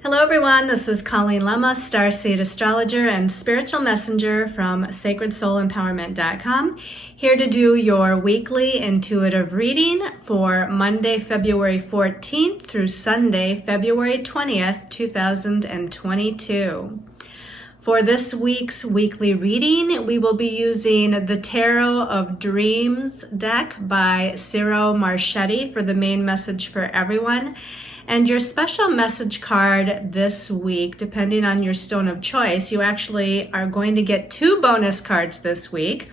Hello everyone, this is Colleen Lemma, starseed astrologer and spiritual messenger from sacredsoulempowerment.com, here to do your weekly intuitive reading for Monday, February 14th through Sunday, February 20th, 2022. For this week's weekly reading, we will be using the Tarot of Dreams deck by Ciro Marchetti for the main message for everyone. And your special message card this week, depending on your stone of choice, you actually are going to get 2 bonus cards this week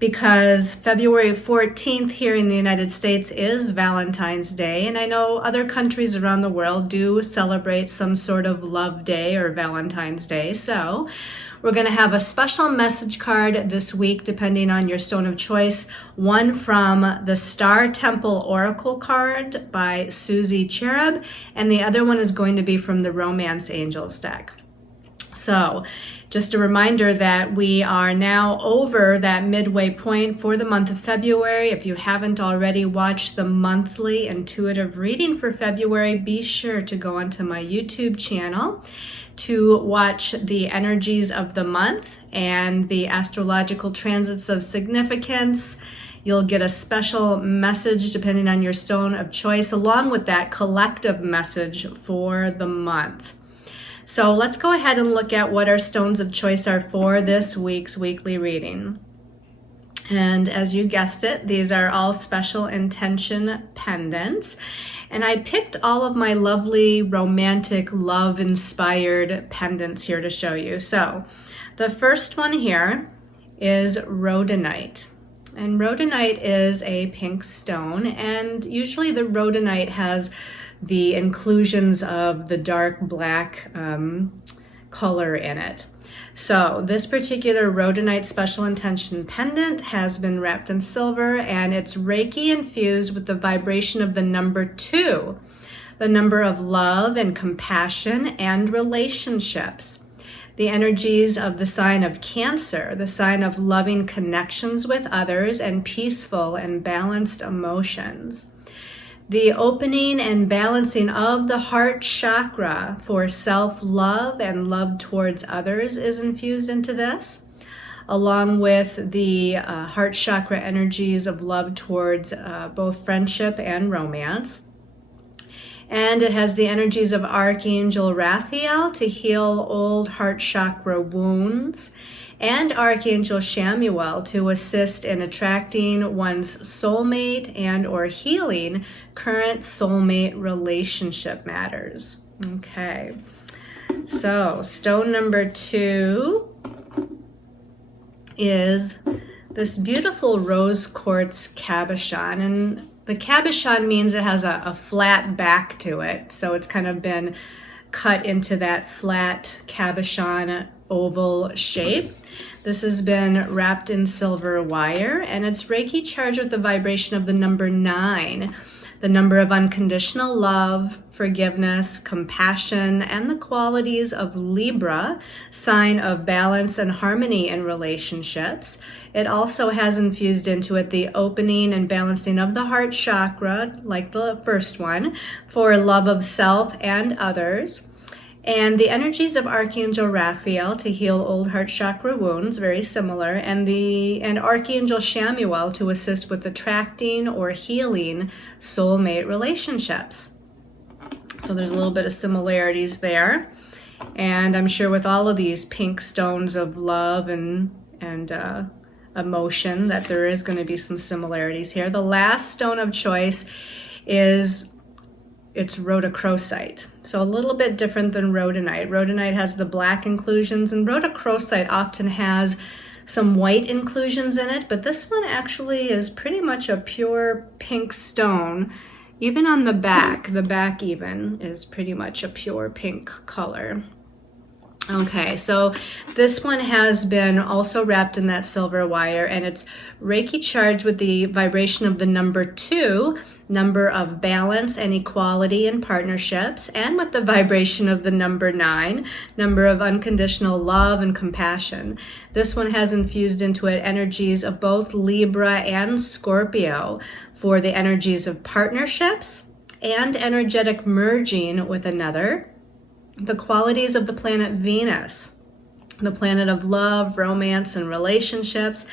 because February 14th here in the United States is Valentine's Day. And I know other countries around the world do celebrate some sort of love day or Valentine's Day. So we're going to have a special message card this week, depending on your stone of choice. One from the Star Temple Oracle card by Susie Cherub, and the other one is going to be from the Romance Angels deck. So just a reminder that we are now over that midway point for the month of February. If you haven't already watched the monthly intuitive reading for February, be sure to go onto my YouTube channel to watch the energies of the month and the astrological transits of significance. You'll get a special message depending on your stone of choice, along with that collective message for the month. So let's go ahead and look at what our stones of choice are for this week's weekly reading. And as you guessed it, these are all special intention pendants. And I picked all of my lovely romantic love-inspired pendants here to show you. So the first one here is rhodonite. And rhodonite is a pink stone, and usually the rhodonite has the inclusions of the dark black color in it. So this particular rhodonite special intention pendant has been wrapped in silver, and it's Reiki infused with the vibration of the number 2, the number of love and compassion and relationships. The energies of the sign of Cancer, the sign of loving connections with others and peaceful and balanced emotions. The opening and balancing of the heart chakra for self-love and love towards others is infused into this, along with the heart chakra energies of love towards both friendship and romance. And it has the energies of Archangel Raphael to heal old heart chakra wounds, and Archangel Chamuel to assist in attracting one's soulmate and or healing current soulmate relationship matters. Okay, so stone number 2 is this beautiful rose quartz cabochon. And the cabochon means it has a flat back to it. So it's kind of been cut into that flat cabochon oval shape. This has been wrapped in silver wire, and it's Reiki charged with the vibration of the number 9, the number of unconditional love, forgiveness, compassion, and the qualities of Libra, sign of balance and harmony in relationships. It also has infused into it the opening and balancing of the heart chakra, like the first one, for love of self and others. And the energies of Archangel Raphael to heal old heart chakra wounds, very similar, and Archangel Chamuel to assist with attracting or healing soulmate relationships. So there's a little bit of similarities there. And I'm sure with all of these pink stones of love and emotion that there is going to be some similarities here. The last stone of choice is it's rhodochrosite. So a little bit different than rhodonite. Rhodonite has the black inclusions, and rhodochrosite often has some white inclusions in it, but this one actually is pretty much a pure pink stone. Even on the back even is pretty much a pure pink color. Okay, so this one has been also wrapped in that silver wire, and it's Reiki charged with the vibration of the number 2, number of balance and equality in partnerships, and with the vibration of the number 9, number of unconditional love and compassion. This one has infused into it energies of both Libra and Scorpio for the energies of partnerships and energetic merging with another. the qualities of the planet Venus, the planet of love, romance, and relationships.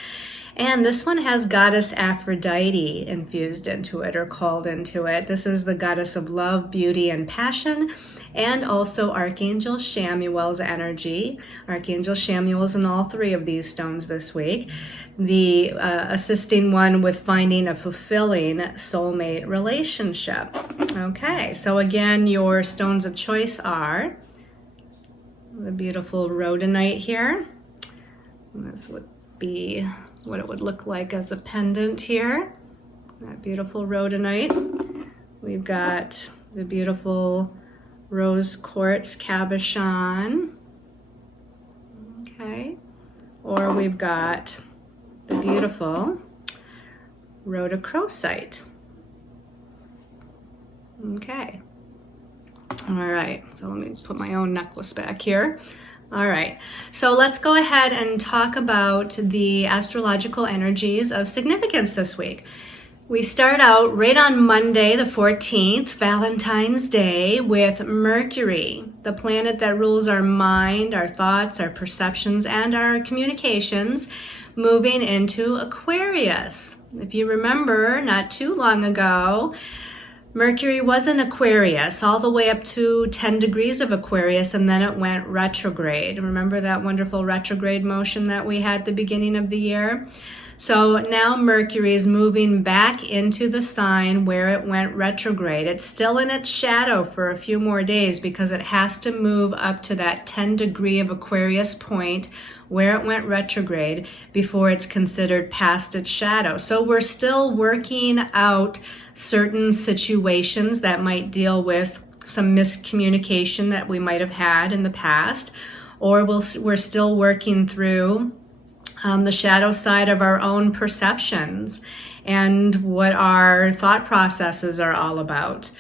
And this one has goddess Aphrodite infused into it or called into it. This is the goddess of love, beauty, and passion, and also Archangel Chamuel's energy. Archangel Chamuel is in all three of these stones this week. The assisting one with finding a fulfilling soulmate relationship. Okay, so again, your stones of choice are the beautiful rhodonite here. This would be what it would look like as a pendant here. That beautiful rhodonite. We've got the beautiful rose quartz cabochon. Okay. Or we've got the beautiful rhodochrosite. Okay. All right, so let me put my own necklace back here. All right, so let's go ahead and talk about the astrological energies of significance this week. We start out right on Monday, the 14th, Valentine's Day, with Mercury, the planet that rules our mind, our thoughts, our perceptions, and our communications, moving into Aquarius. If you remember, not too long ago, Mercury was in Aquarius all the way up to 10 degrees of Aquarius, and then it went retrograde. Remember that wonderful retrograde motion that we had at the beginning of the year? So now Mercury is moving back into the sign where it went retrograde. It's still in its shadow for a few more days because it has to move up to that 10 degree of Aquarius point where it went retrograde before it's considered past its shadow. So we're still working out certain situations that might deal with some miscommunication that we might have had in the past, or we're still working through the shadow side of our own perceptions and what our thought processes are all about.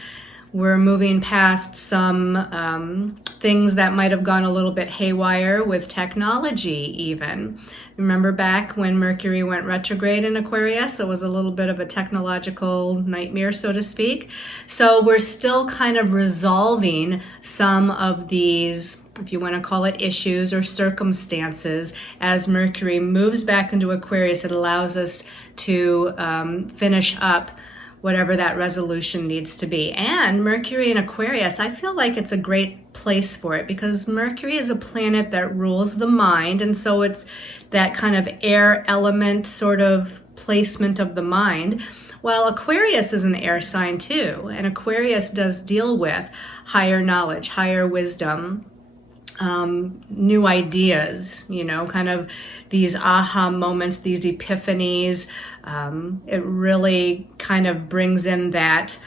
We're moving past some things that might have gone a little bit haywire with technology even. Remember back when Mercury went retrograde in Aquarius, it was a little bit of a technological nightmare, so to speak. So we're still kind of resolving some of these, if you want to call it issues or circumstances. As Mercury moves back into Aquarius, it allows us to finish up whatever that resolution needs to be. And Mercury in Aquarius, I feel like it's a great place for it because Mercury is a planet that rules the mind, and so it's that kind of air element sort of placement of the mind. Well, Aquarius is an air sign too, and Aquarius does deal with higher knowledge, higher wisdom, new ideas, you know, kind of these aha moments, these epiphanies. It really kind of brings in that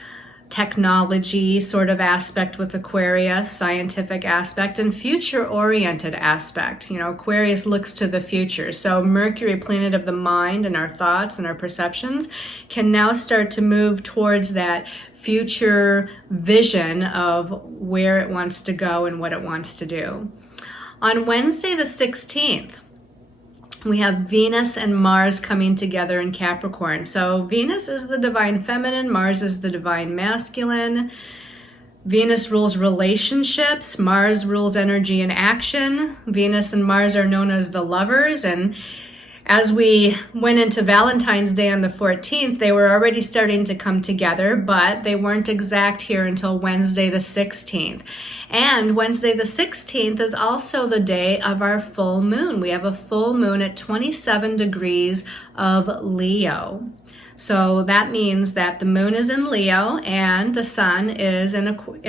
technology sort of aspect with Aquarius, scientific aspect, and future-oriented aspect. You know, Aquarius looks to the future. So Mercury, planet of the mind and our thoughts and our perceptions, can now start to move towards that future vision of where it wants to go and what it wants to do. On Wednesday the 16th, we have Venus and Mars coming together in Capricorn. So Venus is the divine feminine, Mars is the divine masculine. Venus rules relationships, Mars rules energy and action. Venus and Mars are known as the lovers, and as we went into Valentine's Day on the 14th, they were already starting to come together, but they weren't exact here until Wednesday the 16th. And Wednesday the 16th is also the day of our full moon. We have a full moon at 27 degrees of Leo. So that means that the moon is in Leo and the sun is in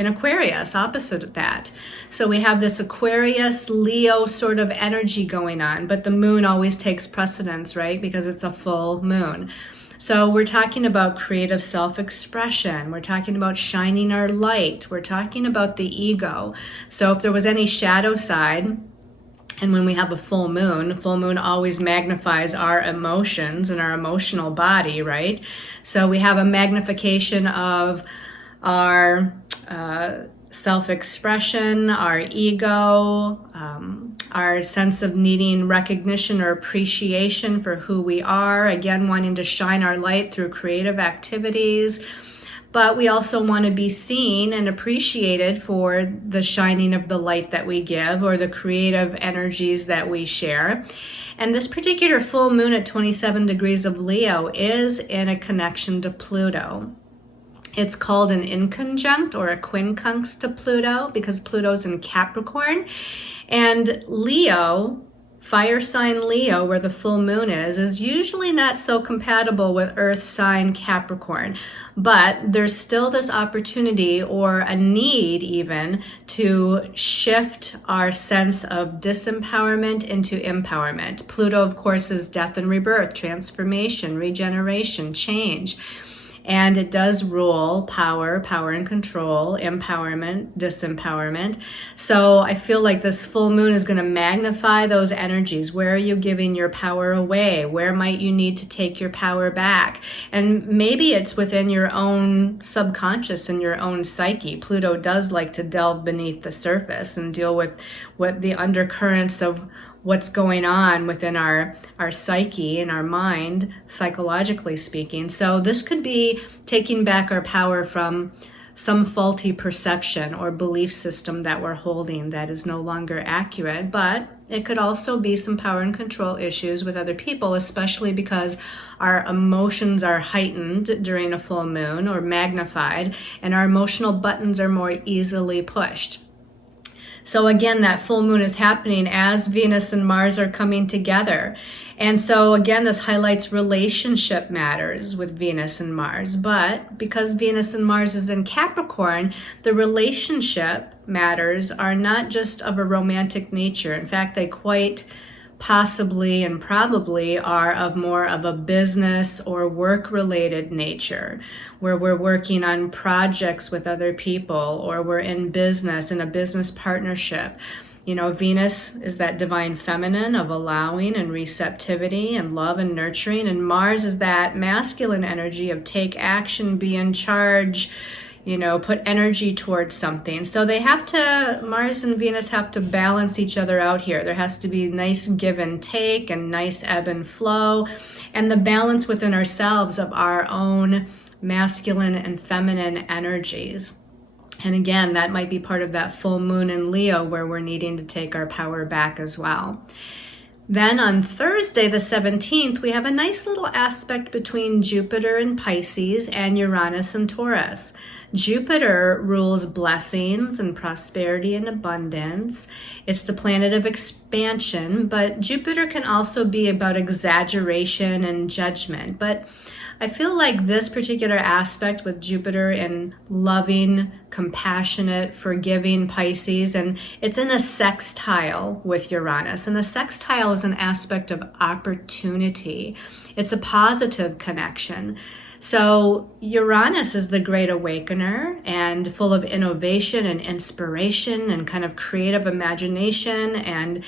Aquarius, opposite of that. So we have this Aquarius, Leo sort of energy going on, but the moon always takes precedence, right? Because it's a full moon. So we're talking about creative self-expression. We're talking about shining our light. We're talking about the ego. So if there was any shadow side, and when we have a full moon always magnifies our emotions and our emotional body, right? So we have a magnification of our self-expression, our ego, our sense of needing recognition or appreciation for who we are, again, wanting to shine our light through creative activities. but we also want to be seen and appreciated for the shining of the light that we give, or the creative energies that we share. And this particular full moon at 27 degrees of Leo is in a connection to Pluto. It's called an inconjunct or a quincunx to Pluto because Pluto's in Capricorn. And Leo, fire sign Leo, where the full moon is usually not so compatible with earth sign Capricorn. But there's still this opportunity, or a need even, to shift our sense of disempowerment into empowerment. Pluto, of course, is death and rebirth, transformation, regeneration, change. And it does rule power, power and control, empowerment, disempowerment. So I feel like this full moon is going to magnify those energies. Where are you giving your power away? Where might you need to take your power back? And maybe it's within your own subconscious and your own psyche. Pluto does like to delve beneath the surface and deal with what the undercurrents of what's going on within our psyche and our mind, psychologically speaking. So this could be taking back our power from some faulty perception or belief system that we're holding that is no longer accurate. But it could also be some power and control issues with other people, especially because our emotions are heightened during a full moon or magnified, and our emotional buttons are more easily pushed. So again, that full moon is happening as Venus and Mars are coming together. And so again, this highlights relationship matters with Venus and Mars. But because Venus and Mars is in Capricorn, the relationship matters are not just of a romantic nature. In fact, they quite possibly and probably are of more of a business or work-related nature, where we're working on projects with other people, or we're in business, in a business partnership. You know, Venus is that divine feminine of allowing and receptivity and love and nurturing, and Mars is that masculine energy of take action, be in charge, you know, put energy towards something. So they have to, Mars and Venus have to balance each other out here. There has to be nice give and take and nice ebb and flow, and the balance within ourselves of our own masculine and feminine energies. And again, that might be part of that full moon in Leo, where we're needing to take our power back as well. Then on Thursday, the 17th, we have a nice little aspect between Jupiter in Pisces and Uranus in Taurus. Jupiter rules blessings and prosperity and abundance. It's the planet of expansion, but Jupiter can also be about exaggeration and judgment. But I feel like this particular aspect with Jupiter in loving, compassionate, forgiving Pisces, and it's in a sextile with Uranus. And the sextile is an aspect of opportunity. It's a positive connection. So Uranus is the great awakener and full of innovation and inspiration and kind of creative imagination and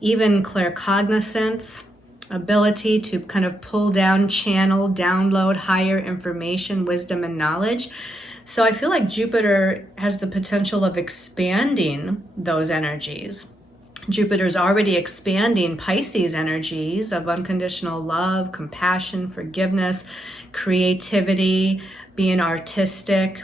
even claircognizance, ability to kind of pull down, channel, download higher information, wisdom, and knowledge. So I feel like Jupiter has the potential of expanding those energies. Jupiter's already expanding Pisces energies of unconditional love, compassion, forgiveness, creativity, being artistic,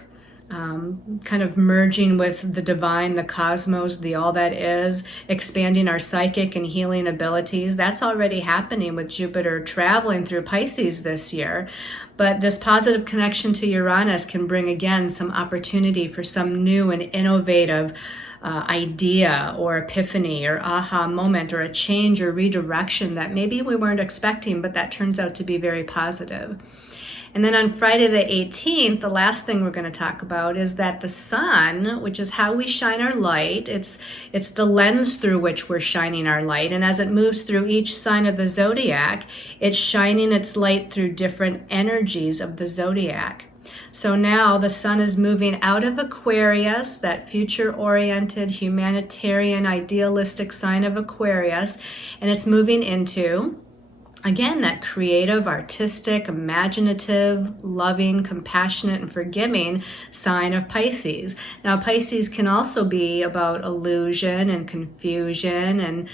kind of merging with the divine, the cosmos, the all that is, expanding our psychic and healing abilities. That's already happening with Jupiter traveling through Pisces this year. But this positive connection to Uranus can bring again some opportunity for some new and innovative idea or epiphany or aha moment or a change or redirection that maybe we weren't expecting, but that turns out to be very positive. And then on Friday the 18th, the last thing we're going to talk about is that the sun, which is how we shine our light, it's the lens through which we're shining our light. And as it moves through each sign of the zodiac, it's shining its light through different energies of the zodiac. So now the sun is moving out of Aquarius, that future-oriented, humanitarian, idealistic sign of Aquarius, and it's moving into, again, that creative, artistic, imaginative, loving, compassionate, and forgiving sign of Pisces. Now, Pisces can also be about illusion and confusion and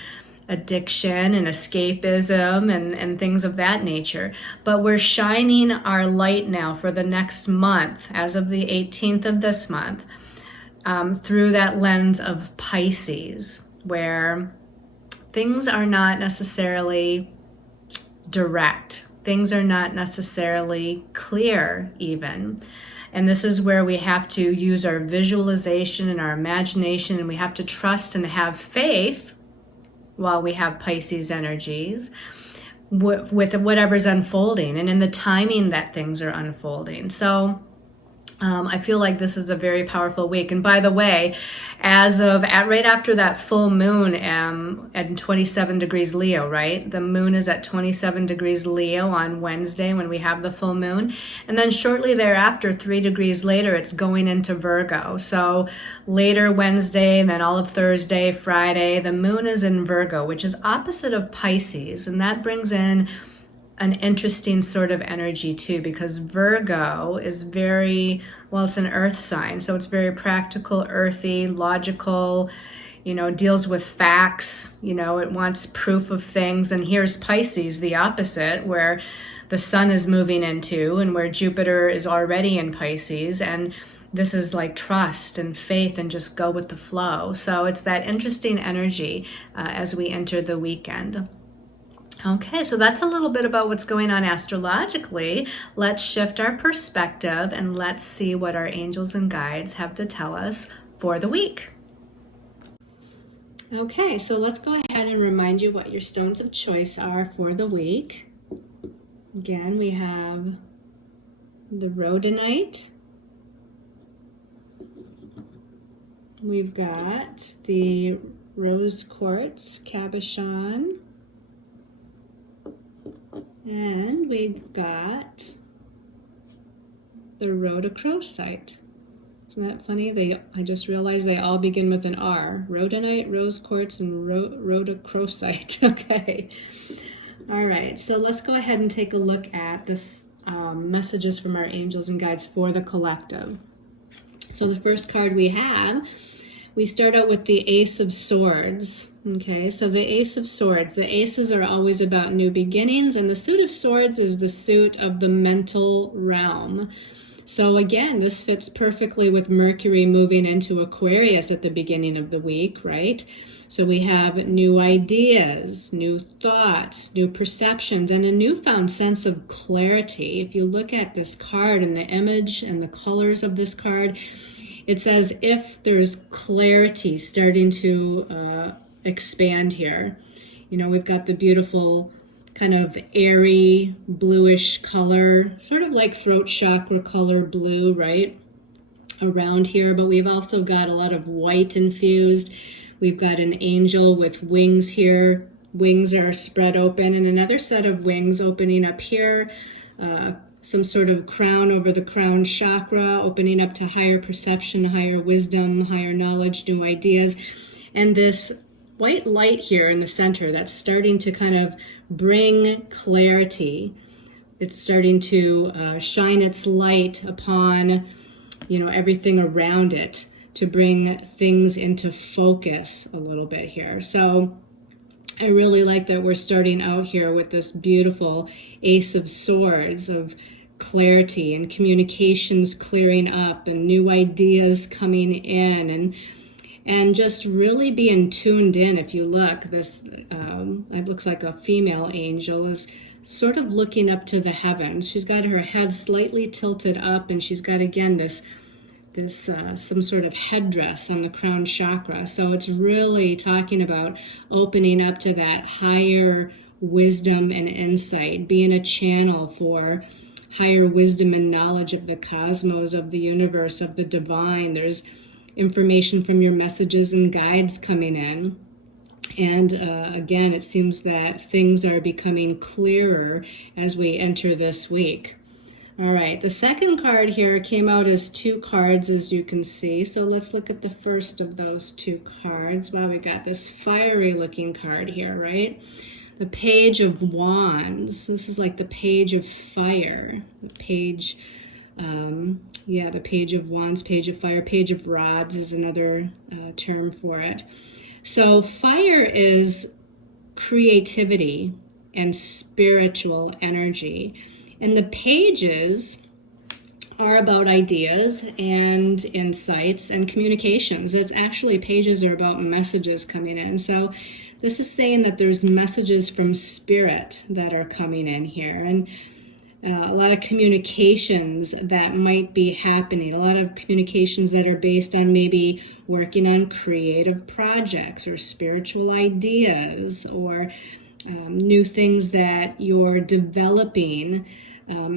addiction and escapism and things of that nature. But we're shining our light now for the next month, as of the 18th of this month, through that lens of Pisces, where things are not necessarily direct. Things are not necessarily clear even. And this is where we have to use our visualization and our imagination, and we have to trust and have faith while we have Pisces energies with whatever's unfolding and in the timing that things are unfolding. So I feel like this is a very powerful week. And by the way, right after that full moon at 27 degrees Leo, right? The moon is at 27 degrees Leo on Wednesday when we have the full moon. And then shortly thereafter, 3 degrees later, it's going into Virgo. So later Wednesday, and then all of Thursday, Friday, the moon is in Virgo, which is opposite of Pisces. And that brings in an interesting sort of energy too, because Virgo is it's an earth sign, so it's very practical, earthy, logical, deals with facts, it wants proof of things. And here's Pisces, the opposite, where the sun is moving into and where Jupiter is already in Pisces. And this is like trust and faith and just go with the flow. So it's that interesting energy as we enter the weekend. Okay, so that's a little bit about what's going on astrologically. Let's shift our perspective and let's see what our angels and guides have to tell us for the week. Okay, so let's go ahead and remind you what your stones of choice are for the week. Again, we have the rhodonite. We've got the rose quartz cabochon. And we've got the rhodochrosite. Isn't that funny? I just realized they all begin with an R. Rhodonite, rose quartz, and rhodochrosite. Okay. All right. So let's go ahead and take a look at this messages from our angels and guides for the collective. So the first card we start out with the Ace of Swords. Okay, so the Ace of Swords. The aces are always about new beginnings, and the suit of swords is the suit of the mental realm. So again, this fits perfectly with Mercury moving into Aquarius at the beginning of the week, right? So we have new ideas, new thoughts, new perceptions, and a newfound sense of clarity. If you look at this card and the image and the colors of this card, it's as if there's clarity starting to expand here. We've got the beautiful kind of airy bluish color, sort of like throat chakra color blue, right, around here. But we've also got a lot of white infused. We've got an angel with wings here. Wings are spread open, and another set of wings opening up here. Some sort of crown over the crown chakra, opening up to higher perception, higher wisdom, higher knowledge, new ideas. And this white light here in the center that's starting to kind of bring clarity. It's starting to shine its light upon, everything around it to bring things into focus a little bit here. So I really like that we're starting out here with this beautiful Ace of Swords of clarity and communications clearing up and new ideas coming in and just really being tuned in. If you look, this it looks like a female angel is sort of looking up to the heavens. She's got her head slightly tilted up, and she's got, again, this some sort of headdress on the crown chakra. So it's really talking about opening up to that higher wisdom and insight, being a channel for higher wisdom and knowledge of the cosmos, of the universe, of the divine. There's information from your messages and guides coming in. And again, it seems that things are becoming clearer as we enter this week. All right, the second card here came out as 2 cards, as you can see. So let's look at the first of those 2 cards. Wow, we got this fiery looking card here, right? The Page of Wands. This is like the page of fire. The page, the Page of Wands, Page of Fire, Page of Rods is another term for it. So fire is creativity and spiritual energy. And the pages are about ideas and insights and communications. It's actually, pages are about messages coming in. So this is saying that there's messages from spirit that are coming in here, and a lot of communications that might be happening, a lot of communications that are based on maybe working on creative projects or spiritual ideas, or new things that you're developing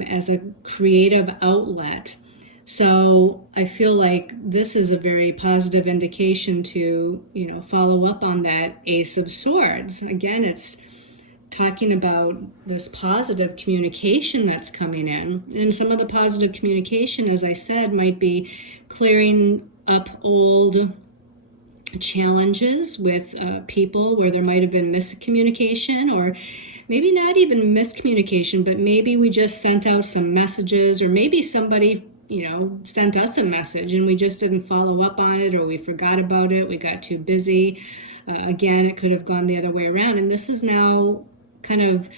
as a creative outlet. So I feel like this is a very positive indication to, follow up on that Ace of Swords. Again, it's talking about this positive communication that's coming in. And some of the positive communication, as I said, might be clearing up old challenges with people where there might have been miscommunication, or maybe not even miscommunication, but maybe we just sent out some messages, or maybe somebody sent us a message and we just didn't follow up on it, or we forgot about it, we got too busy. Again, it could have gone the other way around. And this is now kind of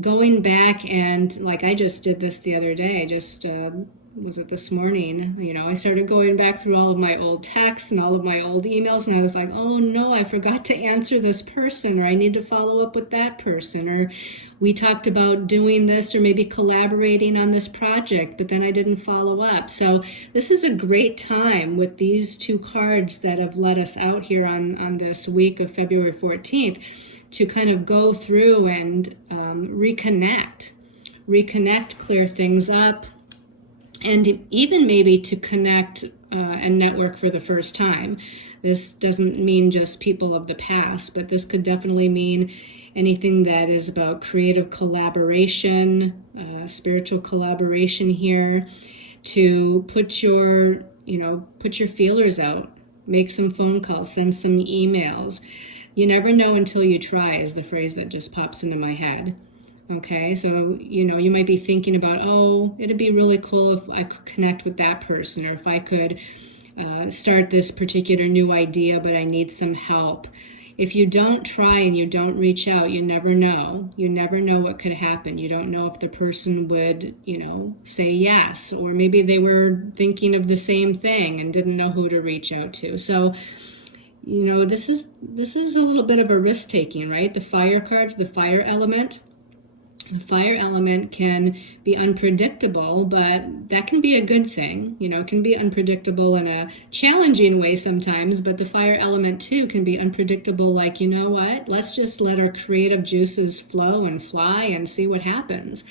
going back, and like I just did this the other day, I just was it this morning, I started going back through all of my old texts and all of my old emails, and I was like, oh no, I forgot to answer this person, or I need to follow up with that person, or we talked about doing this or maybe collaborating on this project, but then I didn't follow up. So this is a great time with these two cards that have led us out here on this week of February 14th to kind of go through and reconnect, clear things up, and even maybe to connect and network for the first time. This doesn't mean just people of the past, but this could definitely mean anything that is about creative collaboration, spiritual collaboration here, to put your feelers out, make some phone calls, send some emails. You never know until you try is the phrase that just pops into my head. Okay, so, you might be thinking about, oh, it'd be really cool if I could connect with that person, or if I could start this particular new idea, but I need some help. If you don't try and you don't reach out, you never know. You never know what could happen. You don't know if the person would, say yes, or maybe they were thinking of the same thing and didn't know who to reach out to. So, this is a little bit of a risk taking, right? The fire cards, the fire element. The fire element can be unpredictable, but that can be a good thing. It can be unpredictable in a challenging way sometimes, but the fire element too can be unpredictable, like, let's just let our creative juices flow and fly and see what happens.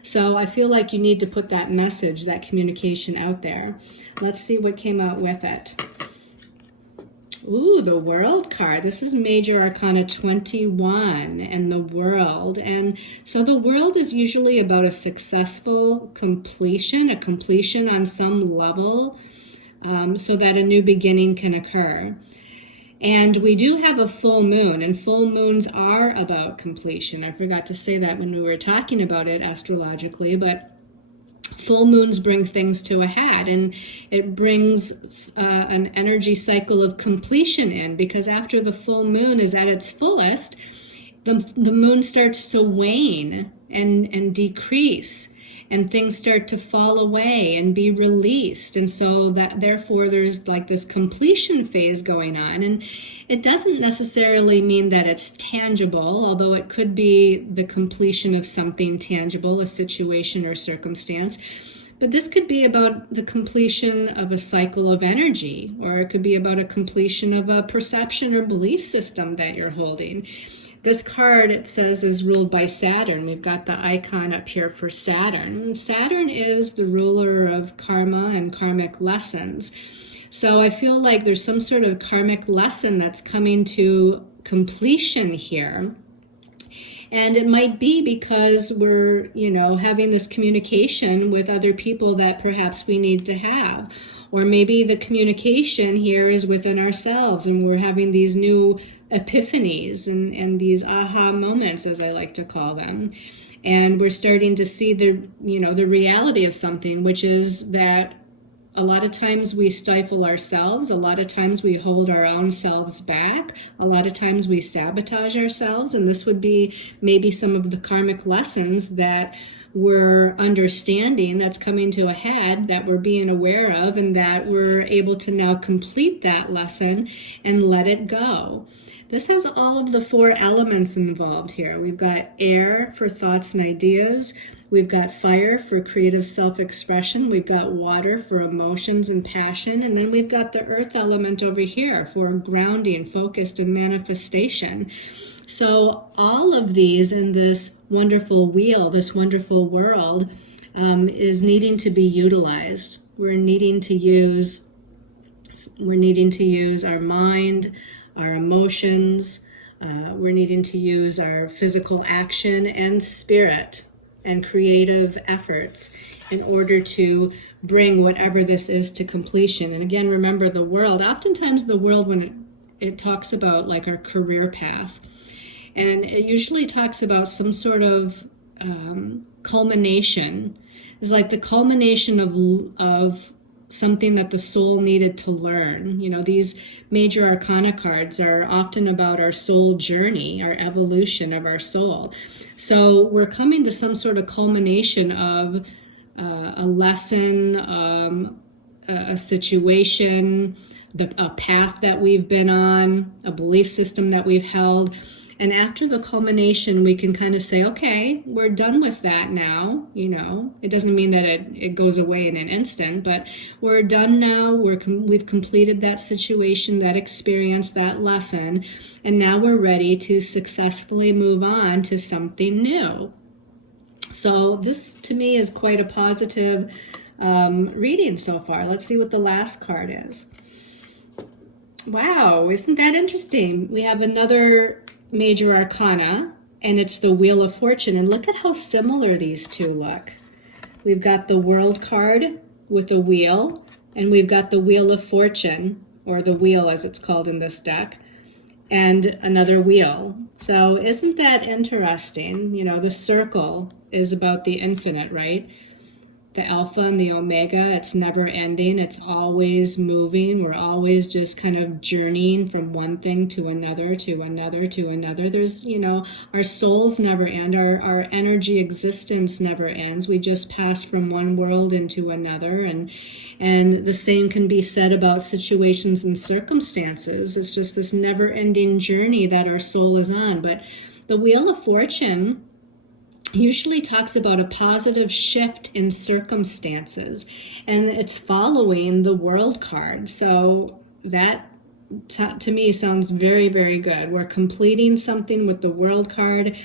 So I feel like you need to put that message, that communication out there. Let's see what came out with it. Ooh, the World card. This is Major Arcana 21 and the World. And so the World is usually about a successful completion, a completion on some level, so that a new beginning can occur. And we do have a full moon, and full moons are about completion. I forgot to say that when we were talking about it astrologically, but full moons bring things to a head, and it brings an energy cycle of completion in, because after the full moon is at its fullest, the moon starts to wane and decrease, and things start to fall away and be released. And so that therefore there's like this completion phase going on. And it doesn't necessarily mean that it's tangible, although it could be the completion of something tangible, a situation or circumstance. But this could be about the completion of a cycle of energy, or it could be about a completion of a perception or belief system that you're holding. This card, it says, is ruled by Saturn. We've got the icon up here for Saturn. And Saturn is the ruler of karma and karmic lessons. So I feel like there's some sort of karmic lesson that's coming to completion here. And it might be because we're, having this communication with other people that perhaps we need to have. Or maybe the communication here is within ourselves, and we're having these new epiphanies and these aha moments, as I like to call them. And we're starting to see the reality of something, which is that A lot of times we stifle ourselves. A lot of times we hold our own selves back. A lot of times we sabotage ourselves. And this would be maybe some of the karmic lessons that we're understanding, that's coming to a head, that we're being aware of, and that we're able to now complete that lesson and let it go. This has all of the 4 elements involved here. We've got air for thoughts and ideas. We've got fire for creative self-expression. We've got water for emotions and passion. And then we've got the earth element over here for grounding, focused, and manifestation. So all of these in this wonderful wheel, this wonderful world, is needing to be utilized. We're needing to use our mind, our emotions. We're needing to use our physical action and spirit and creative efforts in order to bring whatever this is to completion. And again, remember the world. Oftentimes the world, when it talks about like our career path, and it usually talks about some sort of culmination. It's like the culmination of something that the soul needed to learn. You know, these major arcana cards are often about our soul journey, our evolution of our soul. So we're coming to some sort of culmination of a lesson, a situation, a path that we've been on, a belief system that we've held. And after the culmination, we can kind of say, okay, we're done with that now. You know, it doesn't mean that it goes away in an instant, but we're done now. We've completed that situation, that experience, that lesson. And now we're ready to successfully move on to something new. So this, to me, is quite a positive reading so far. Let's see what the last card is. Wow, isn't that interesting? We have another major arcana, and it's the Wheel of Fortune. And look at how similar these two look. We've got the World card with a wheel, and we've got the Wheel of Fortune, or the wheel as it's called in this deck, and another wheel. So isn't that interesting? You know, the circle is about the infinite, right? The alpha and the omega, it's never ending. It's always moving. We're always just kind of journeying from one thing to another, to another, to another. There's, you know, our souls never end. Our energy existence never ends. We just pass from one world into another. And the same can be said about situations and circumstances. It's just this never-ending journey that our soul is on. But the Wheel of Fortune usually talks about a positive shift in circumstances, and it's following the World card. So that to me sounds very, very good. We're completing something with the World card,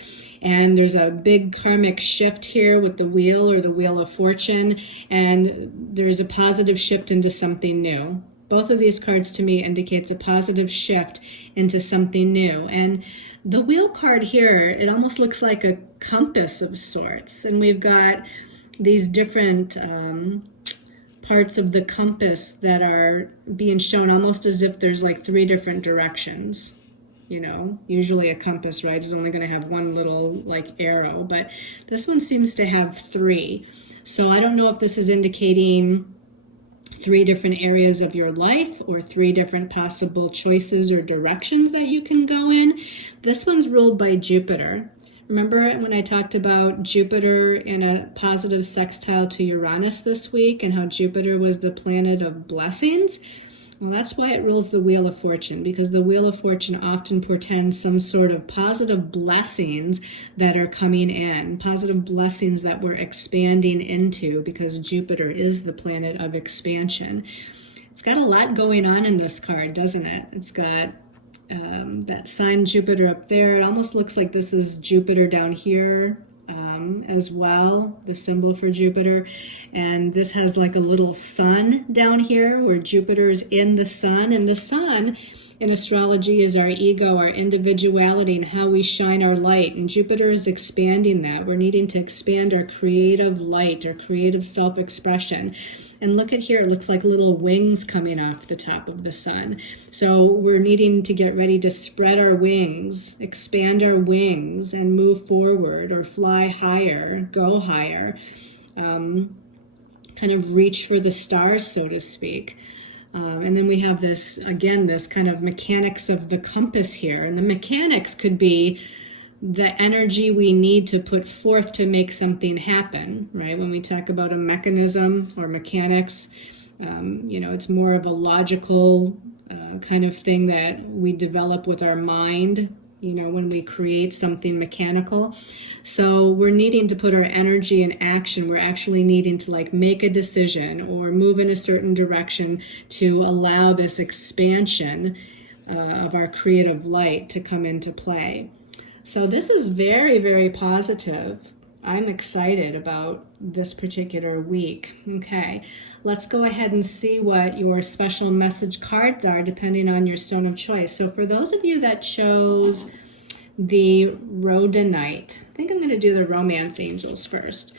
and there's a big karmic shift here with the wheel, or the Wheel of Fortune, and there's a positive shift into something new. Both of these cards to me indicates a positive shift into something new. And the wheel card here, it almost looks like a compass of sorts. And we've got these different parts of the compass that are being shown almost as if there's like 3 different directions. You know, usually a compass, right, is only going to have one little like arrow, but this one seems to have 3. So I don't know if this is indicating 3 different areas of your life, or 3 different possible choices or directions that you can go in. This one's ruled by Jupiter. Remember when I talked about Jupiter in a positive sextile to Uranus this week, and how Jupiter was the planet of blessings? Well, that's why it rules the Wheel of Fortune, because the Wheel of Fortune often portends some sort of positive blessings that are coming in, positive blessings that we're expanding into, because Jupiter is the planet of expansion. It's got a lot going on in this card, doesn't it? It's got that sign Jupiter up there. It almost looks like this is Jupiter down here as well, the symbol for Jupiter. And this has like a little sun down here where Jupiter is in the sun. And the sun in astrology is our ego, our individuality, and how we shine our light. And Jupiter is expanding that. We're needing to expand our creative light, our creative self-expression. And look at here, it looks like little wings coming off the top of the sun. So we're needing to get ready to spread our wings, expand our wings, and move forward, or fly higher, go higher. Kind kind of reach for the stars, so to speak. And then we have this, again, this kind of mechanics of the compass here. And the mechanics could be the energy we need to put forth to make something happen, right? When we talk about a mechanism or mechanics, it's more of a logical kind of thing that we develop with our mind, when we create something mechanical. So we're needing to put our energy in action. We're actually needing to make a decision or move in a certain direction to allow this expansion of our creative light to come into play. So this is very, very positive. I'm excited about this particular week. Okay, let's go ahead and see what your special message cards are depending on your stone of choice. So for those of you that chose the rhodonite, I think I'm going to do the romance angels first.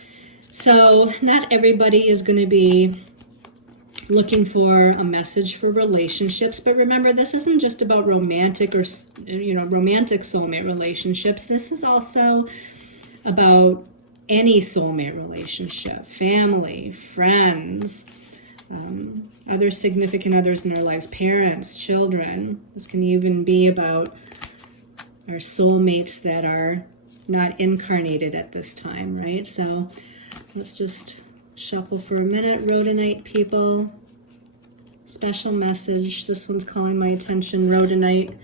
So not everybody is going to be looking for a message for relationships, but remember, this isn't just about romantic or romantic soulmate relationships. This is also about any soulmate relationship, family, friends, other significant others in our lives, parents, children. This can even be about our soulmates that are not incarnated at this time, right? So let's just shuffle for a minute. Rhodonite people, special message. This one's calling my attention, rhodonite.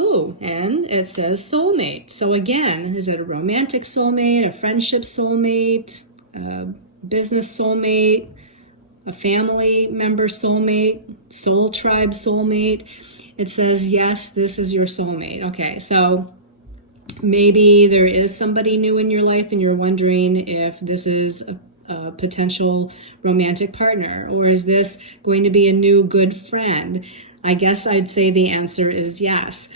Oh, and it says soulmate. So again, is it a romantic soulmate, a friendship soulmate, a business soulmate, a family member soulmate, soul tribe soulmate? It says, yes, this is your soulmate. Okay, so maybe there is somebody new in your life and you're wondering if this is a potential romantic partner, or is this going to be a new good friend? I guess I'd say the answer is yes.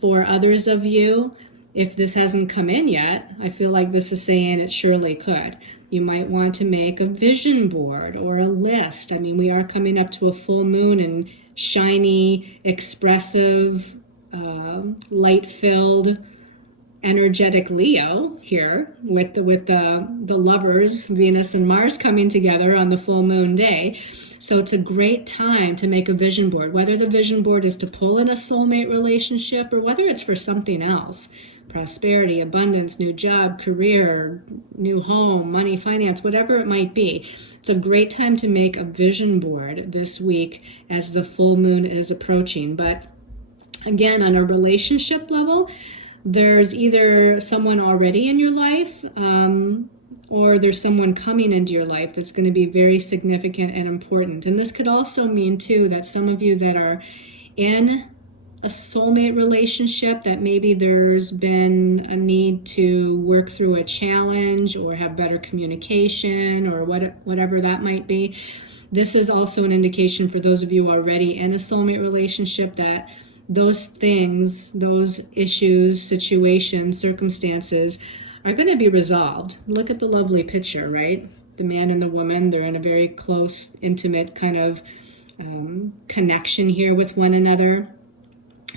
For others of you, if this hasn't come in yet, I feel like this is saying it surely could. You might want to make a vision board or a list. I mean, we are coming up to a full moon and shiny, expressive, light-filled, energetic Leo here with the lovers, Venus and Mars, coming together on the full moon day. So it's a great time to make a vision board, whether the vision board is to pull in a soulmate relationship or whether it's for something else. Prosperity, abundance, new job, career, new home, money, finance, whatever it might be. It's a great time to make a vision board this week as the full moon is approaching. But again, on a relationship level, there's either someone already in your life or there's someone coming into your life that's going to be very significant and important. And this could also mean, too, that some of you that are in a soulmate relationship, that maybe there's been a need to work through a challenge or have better communication or whatever that might be. This is also an indication for those of you already in a soulmate relationship that those things, those issues, situations, circumstances are going to be resolved. Look at the lovely picture, right? The man and the woman, they're in a very close, intimate kind of connection here with one another.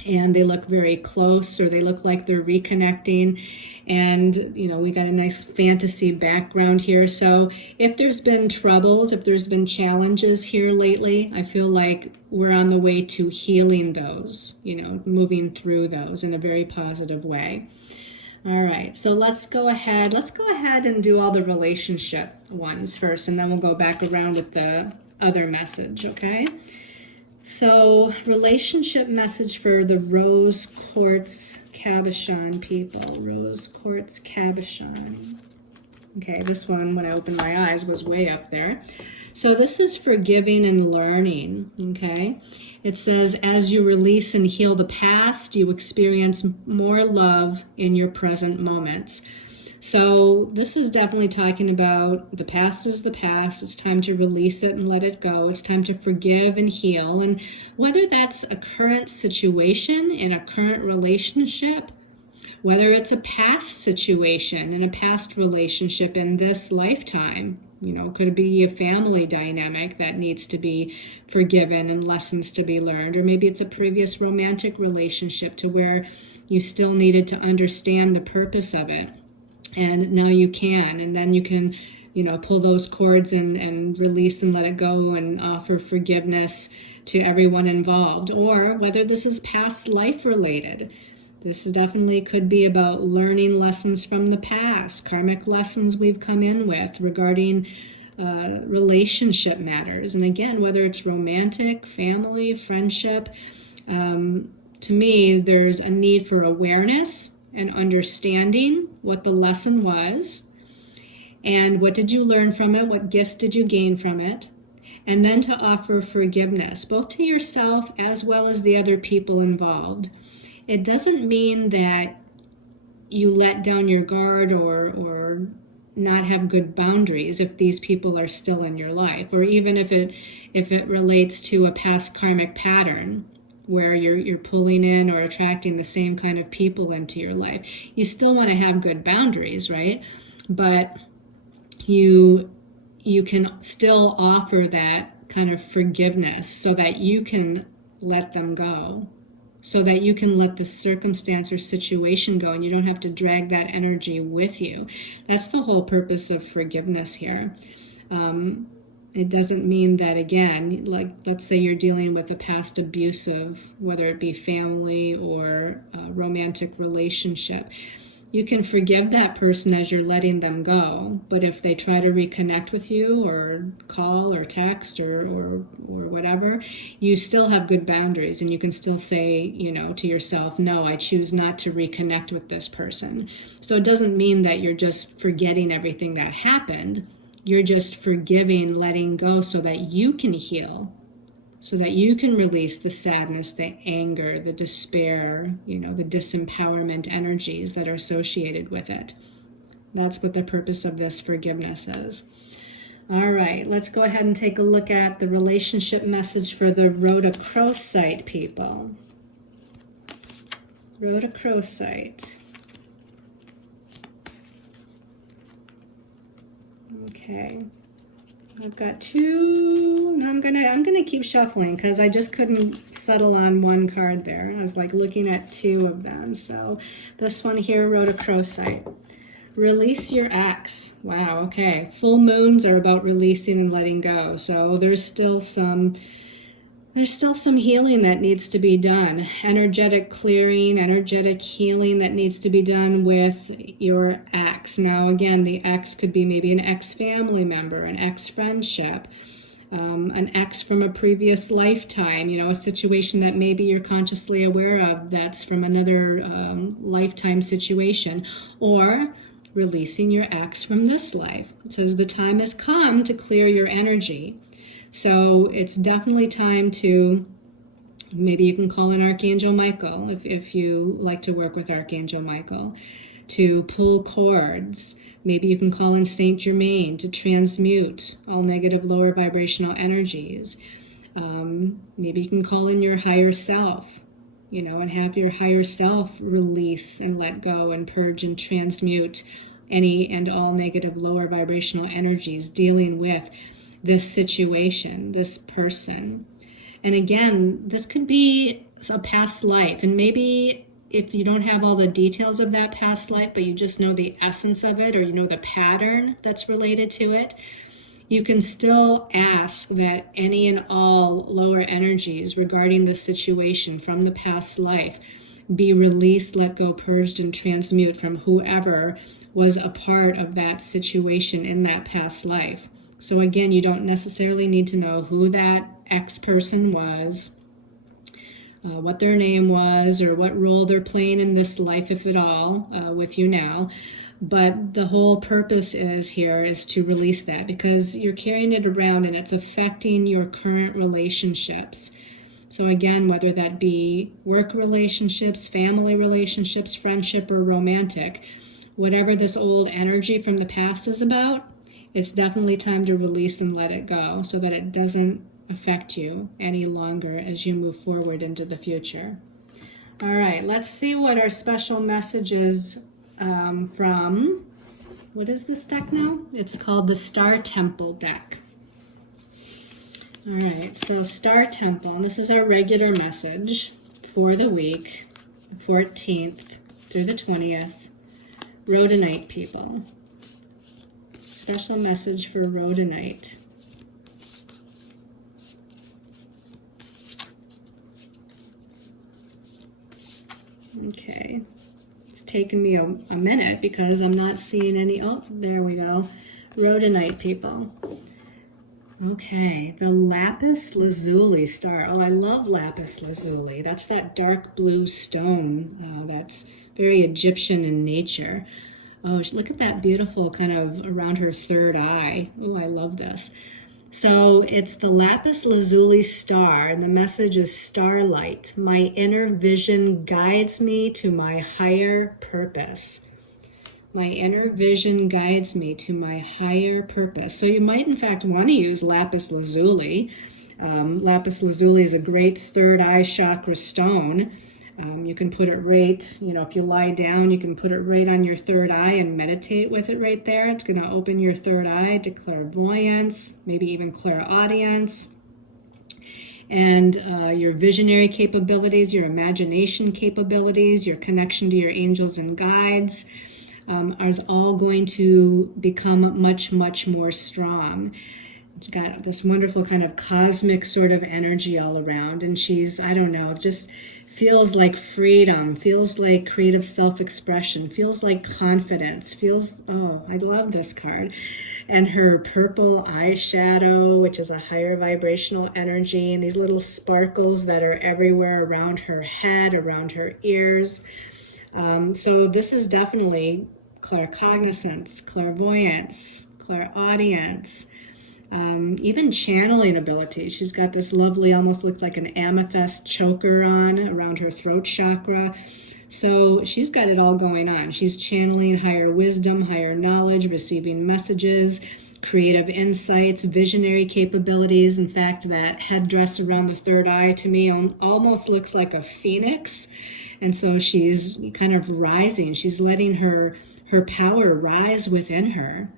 And they look very close, or they look like they're reconnecting. And, we got a nice fantasy background here. So if there's been troubles, if there's been challenges here lately, I feel like we're on the way to healing those, moving through those in a very positive way. All right, so let's go ahead and do all the relationship ones first, and then we'll go back around with the other message, okay? So, relationship message for the Rose Quartz Cabochon people. Rose Quartz Cabochon. Okay, this one, when I opened my eyes, was way up there. So this is forgiving and learning, okay? It says, as you release and heal the past, you experience more love in your present moments. So this is definitely talking about the past is the past. It's time to release it and let it go. It's time to forgive and heal. And whether that's a current situation in a current relationship, whether it's a past situation in a past relationship in this lifetime, could it be a family dynamic that needs to be forgiven and lessons to be learned? Or maybe it's a previous romantic relationship to where you still needed to understand the purpose of it. And now you can, and then you can pull those cords and release and let it go and offer forgiveness to everyone involved, or whether this is past life related. This definitely could be about learning lessons from the past, karmic lessons we've come in with regarding relationship matters. And again, whether it's romantic, family, friendship, to me, there's a need for awareness and understanding what the lesson was, and what did you learn from it, what gifts did you gain from it, and then to offer forgiveness, both to yourself as well as the other people involved. It doesn't mean that you let down your guard or not have good boundaries if these people are still in your life, or even if it relates to a past karmic pattern where you're pulling in or attracting the same kind of people into your life. You still want to have good boundaries, right? But you can still offer that kind of forgiveness so that you can let them go, so that you can let the circumstance or situation go and you don't have to drag that energy with you. That's the whole purpose of forgiveness here. It doesn't mean that, again, like let's say you're dealing with a past abusive, whether it be family or a romantic relationship. You can forgive that person as you're letting them go, but if they try to reconnect with you or call or text or whatever, you still have good boundaries, and you can still say, to yourself, no, I choose not to reconnect with this person. So it doesn't mean that you're just forgetting everything that happened. You're just forgiving, letting go so that you can heal, so that you can release the sadness, the anger, the despair, the disempowerment energies that are associated with it. That's what the purpose of this forgiveness is. All right, let's go ahead and take a look at the relationship message for the Rhodochrosite people. Rhodochrosite. Okay. I've got two. No, I'm gonna keep shuffling because I just couldn't settle on one card there. I was like looking at two of them. So this one here, Rhodochrosite. Release your ex. Wow, okay. Full moons are about releasing and letting go. So there's still some healing that needs to be done. Energetic clearing, energetic healing that needs to be done with your ex. Now, again, the ex could be maybe an ex-family member, an ex-friendship, an ex from a previous lifetime, a situation that maybe you're consciously aware of that's from another lifetime situation, or releasing your ex from this life. It says the time has come to clear your energy. So it's definitely time to, maybe you can call in Archangel Michael if you like to work with Archangel Michael, to pull cords. Maybe you can call in Saint Germain to transmute all negative lower vibrational energies. Maybe you can call in your higher self, and have your higher self release and let go and purge and transmute any and all negative lower vibrational energies dealing with this situation, this person. And again, this could be a past life. And maybe if you don't have all the details of that past life, but you just know the essence of it, or the pattern that's related to it, you can still ask that any and all lower energies regarding the situation from the past life be released, let go, purged, and transmute from whoever was a part of that situation in that past life. So again, you don't necessarily need to know who that ex person was, what their name was, or what role they're playing in this life, if at all, with you now. But the whole purpose is to release that, because you're carrying it around and it's affecting your current relationships. So again, whether that be work relationships, family relationships, friendship, or romantic, whatever this old energy from the past is about, it's definitely time to release and let it go so that it doesn't affect you any longer as you move forward into the future. All right, let's see what our special message is from, what is this deck now? It's called the Star Temple deck. All right, so Star Temple, and this is our regular message for the week, 14th through the 20th, Rhodonite people. Special message for rhodonite. Okay, it's taken me a minute because I'm not seeing any. Oh, there we go. Rhodonite, people. Okay, the lapis lazuli star. Oh, I love lapis lazuli. That's that dark blue stone that's very Egyptian in nature. Oh, look at that beautiful kind of around her third eye. Oh, I love this. So it's the lapis lazuli star, and the message is starlight. My inner vision guides me to my higher purpose. My inner vision guides me to my higher purpose. So you might, in fact, want to use lapis lazuli. Lapis lazuli is a great third eye chakra stone. You can put it right, if you lie down, you can put it right on your third eye and meditate with it right there. It's going to open your third eye to clairvoyance, maybe even clairaudience. And your visionary capabilities, your imagination capabilities, your connection to your angels and guides is all going to become much, much more strong. It's got this wonderful kind of cosmic sort of energy all around. And she's, I don't know, just feels like freedom, feels like creative self-expression, feels like confidence, I love this card. And her purple eyeshadow, which is a higher vibrational energy, and these little sparkles that are everywhere around her head, around her ears. So this is definitely claircognizance, clairvoyance, clairaudience, even channeling ability. She's got this lovely, almost looks like an amethyst choker on around her throat chakra. So she's got it all going on. She's channeling higher wisdom, higher knowledge, receiving messages, creative insights, visionary capabilities. In fact, that headdress around the third eye to me almost looks like a phoenix. And so she's kind of rising. She's letting her power rise within her.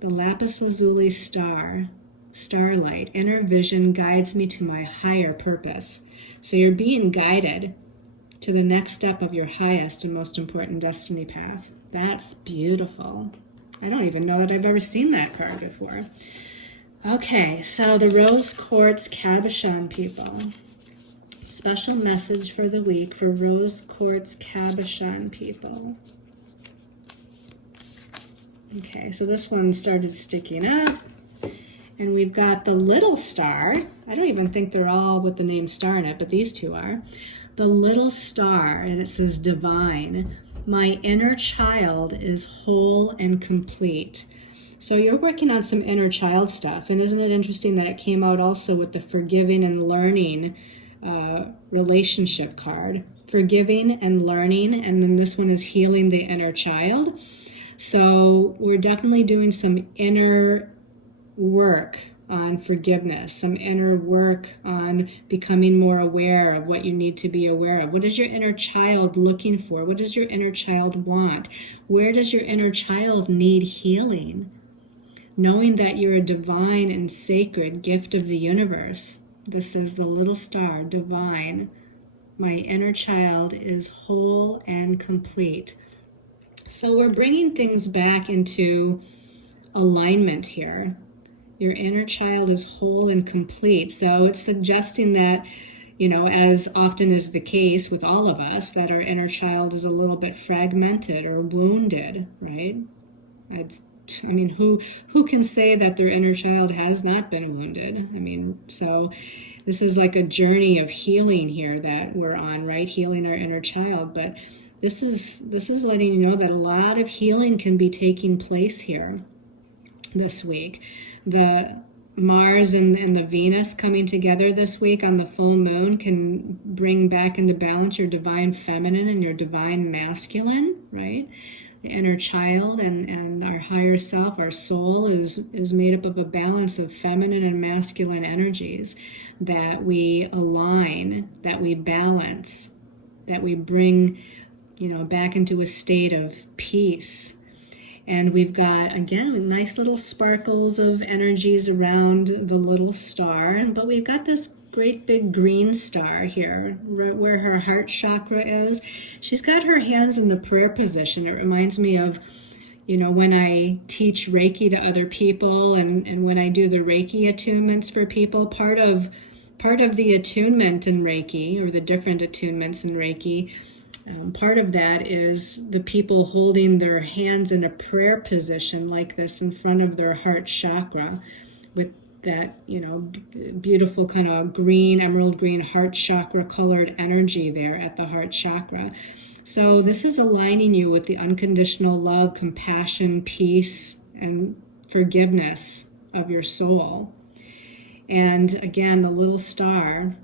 The lapis lazuli star, starlight, inner vision guides me to my higher purpose. So you're being guided to the next step of your highest and most important destiny path. That's beautiful. I don't even know that I've ever seen that card before. Okay, so the rose quartz cabochon, people. Special message for the week for rose quartz cabochon, people. Okay, so this one started sticking up, and we've got the little star. I don't even think they're all with the name star in it, but these two are. The little star, and it says divine. My inner child is whole and complete. So you're working on some inner child stuff, and isn't it interesting that it came out also with the forgiving and learning relationship card? Forgiving and learning, and then this one is healing the inner child. So we're definitely doing some inner work on forgiveness, some inner work on becoming more aware of what you need to be aware of. What is your inner child looking for? What does your inner child want? Where does your inner child need healing? Knowing that you're a divine and sacred gift of the universe. This is the little star, divine. My inner child is whole and complete. So we're bringing things back into alignment here. Your inner child is whole and complete. So it's suggesting that, as often is the case with all of us, that our inner child is a little bit fragmented or wounded, right? Who can say that their inner child has not been wounded? So this is like a journey of healing here that we're on, right? Healing our inner child. But this is letting you know that a lot of healing can be taking place here this week. The Mars and the Venus coming together this week on the full moon can bring back into balance your divine feminine and your divine masculine, right? The inner child and our higher self, our soul, is made up of a balance of feminine and masculine energies that we align, that we balance, that we bring back into a state of peace. And we've got, again, nice little sparkles of energies around the little star. But we've got this great big green star here, right where her heart chakra is. She's got her hands in the prayer position. It reminds me of, when I teach Reiki to other people and when I do the Reiki attunements for people, part of the attunement in Reiki, or the different attunements in Reiki, part of that is the people holding their hands in a prayer position like this in front of their heart chakra with that, beautiful kind of green, emerald green heart chakra colored energy there at the heart chakra. So this is aligning you with the unconditional love, compassion, peace, and forgiveness of your soul. And again, the little star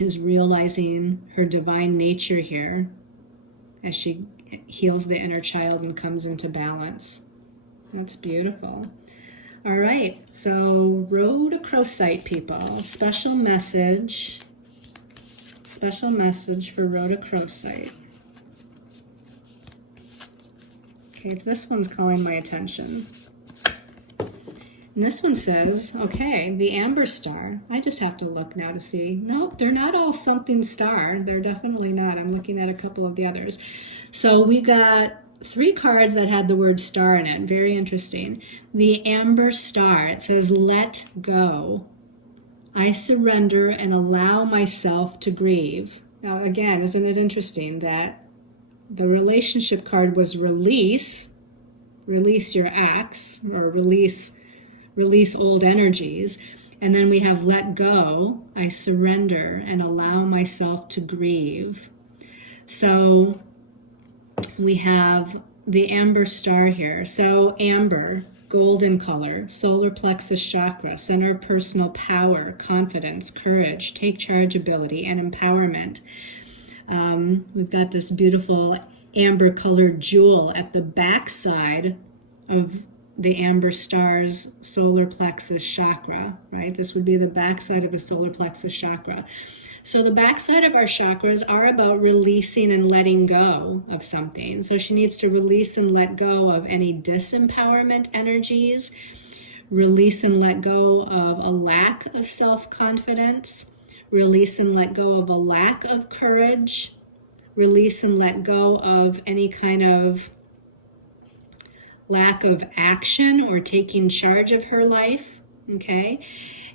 is realizing her divine nature here as she heals the inner child and comes into balance. That's beautiful. All right, so rhodochrosite people, special message for rhodochrosite. Okay, this one's calling my attention. And this one says, okay, the amber star. I just have to look now to see. Nope, they're not all something star. They're definitely not. I'm looking at a couple of the others. So we got 3 cards that had the word star in it. Very interesting. The amber star, it says, let go. I surrender and allow myself to grieve. Now, again, isn't it interesting that the relationship card was release your ex, or release old energies. And then we have let go, I surrender and allow myself to grieve. So we have the amber star here. So amber, golden color, solar plexus chakra, center of personal power, confidence, courage, take charge ability, and empowerment. We've got this beautiful amber colored jewel at the back side of the amber star's solar plexus chakra, right? This would be the backside of the solar plexus chakra. So the backside of our chakras are about releasing and letting go of something. So she needs to release and let go of any disempowerment energies, release and let go of a lack of self-confidence, release and let go of a lack of courage, release and let go of any kind of lack of action or taking charge of her life, okay?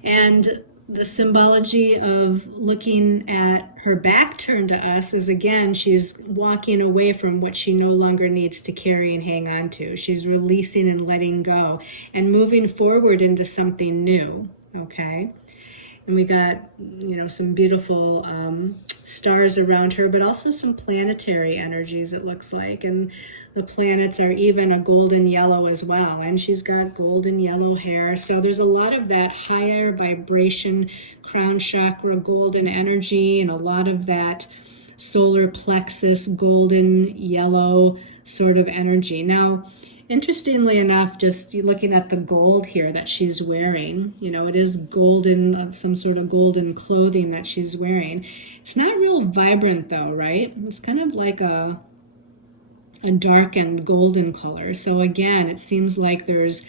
And the symbology of looking at her back turned to us is, again, she's walking away from what she no longer needs to carry and hang on to. She's releasing and letting go and moving forward into something new, okay? And we got, some beautiful stars around her, but also some planetary energies, it looks like. And the planets are even a golden yellow as well. And she's got golden yellow hair. So there's a lot of that higher vibration, crown chakra, golden energy, and a lot of that solar plexus, golden yellow sort of energy. Now, interestingly enough, just looking at the gold here that she's wearing, it is golden, some sort of golden clothing that she's wearing. It's not real vibrant though, right? It's kind of like a darkened golden color. So again, it seems like there's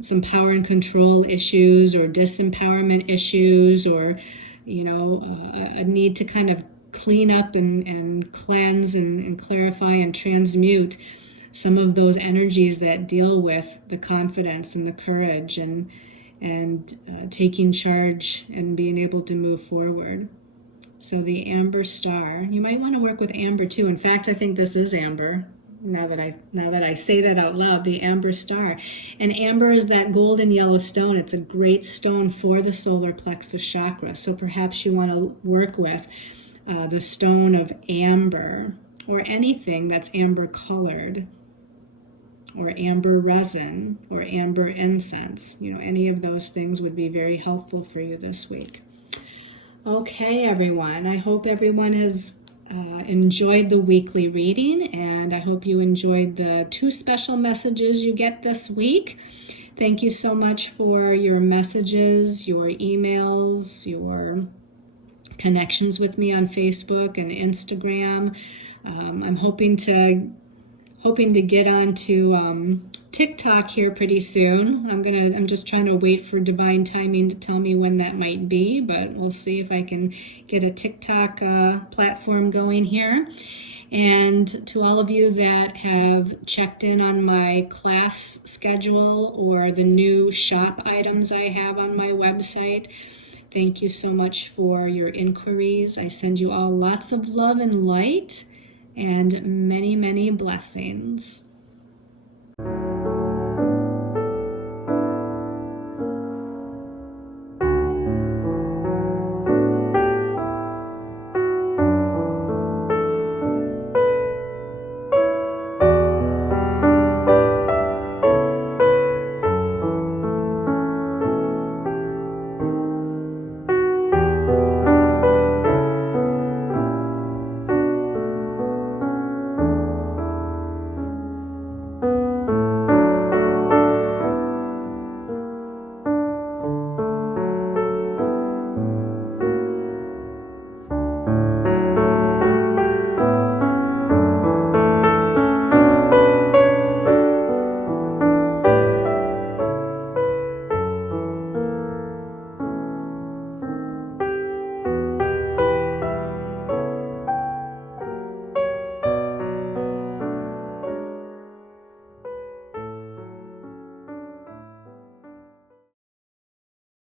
some power and control issues or disempowerment issues, or, a need to kind of clean up and cleanse and clarify and transmute some of those energies that deal with the confidence and the courage and taking charge and being able to move forward. So the amber star, you might want to work with amber too. In fact, I think this is amber. Now that I say that out loud, the amber star. And amber is that golden yellow stone. It's a great stone for the solar plexus chakra. So perhaps you want to work with the stone of amber, or anything that's amber colored, or amber resin, or amber incense. Any of those things would be very helpful for you this week. Okay, everyone. I hope everyone has enjoyed the weekly reading, and I hope you enjoyed the 2 special messages you get this week. Thank you so much for your messages, your emails, your connections with me on Facebook and Instagram. I'm hoping to get onto TikTok here pretty soon. I'm just trying to wait for divine timing to tell me when that might be, but we'll see if I can get a TikTok platform going here. And to all of you that have checked in on my class schedule or the new shop items I have on my website, thank you so much for your inquiries. I send you all lots of love and light and many, many blessings.